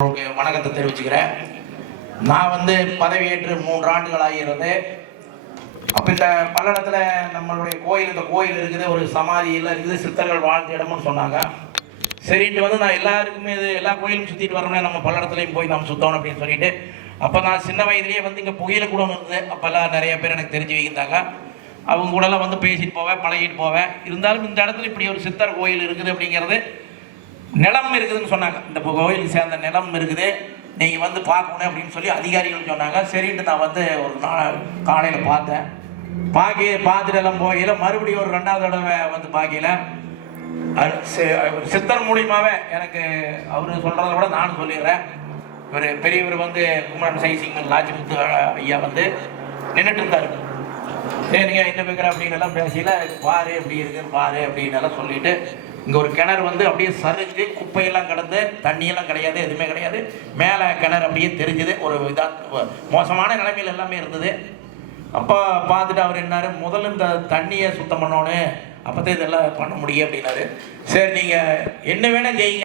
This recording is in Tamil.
வணக்கத்தை தெரிவிச்சுக்கிறேன். நான் பதவியேற்று 3 ஆண்டுகள் ஆகிறது. அப்போ இந்த பல்லடத்தில் நம்மளுடைய கோயில், இந்த கோயில் இருக்குது, ஒரு சமாதியில் இருக்குது, சித்தர்கள் வாழ்ந்த இடம்னு சொன்னாங்க. சரின்ட்டு நான் எல்லாருக்குமே எல்லா கோயிலும் சுற்றிட்டு வரணும், நம்ம பல்லடத்துலையும் போய் நம்ம சுற்றணும் அப்படின்னு சொல்லிட்டு, அப்போ நான் சின்ன வயதுலேயே இங்கே புகையில கூட இருந்தது. அப்போல்லாம் நிறைய பேர் எனக்கு தெரிஞ்சு வைக்கிட்டாங்க. அவங்க கூடலாம் பேசிட்டு போவேன், பழகிட்டு போவேன். இருந்தாலும் இந்த இடத்துல இப்படி ஒரு சித்தர் கோயில் இருக்குது அப்படிங்கிறது, நிலம் இருக்குதுன்னு சொன்னாங்க. இந்த கோயிலுக்கு சேர்ந்த நிலம் இருக்குது, நீங்கள் பார்க்கணும் அப்படின்னு சொல்லி அதிகாரிகள் சொன்னாங்க. சரின்ட்டு நான் ஒரு நாள் காலையில் பார்த்தேன். பார்த்துட்டு எல்லாம் போகையில் மறுபடியும் ஒரு 2வது தடவை பார்க்கல. சித்தர் மூலியமாகவே எனக்கு அவர் சொல்கிறத விட நான் சொல்லிடுறேன். இவர் பெரியவர் குமரன் சைசிங்கன் லாஜிமுத்து ஐயா நின்றுட்டு இருந்தார். சரிங்க என்ன பேசுகிறேன் அப்படின்னு எல்லாம் பேசியில், பாரு எப்படி இருக்குன்னு பாரு அப்படின்னு எல்லாம் சொல்லிட்டு, இங்கே ஒரு கிணறு அப்படியே சரிஞ்சு குப்பையெல்லாம் கிடந்து, தண்ணியெல்லாம் கிடையாது, எதுவுமே கிடையாது. மேலே கிணறு அப்படியே தெரிஞ்சுது. ஒரு இதாக மோசமான நிலைமையில் எல்லாமே இருந்தது. அப்போ பார்த்துட்டு அவர் என்னாரு, முதல்ல இந்த தண்ணியை சுத்தம் பண்ணணும், அப்போதான் இதெல்லாம் பண்ண முடியும் அப்படின்னாரு. சரி நீங்கள் என்ன வேணால் செய்யுங்க.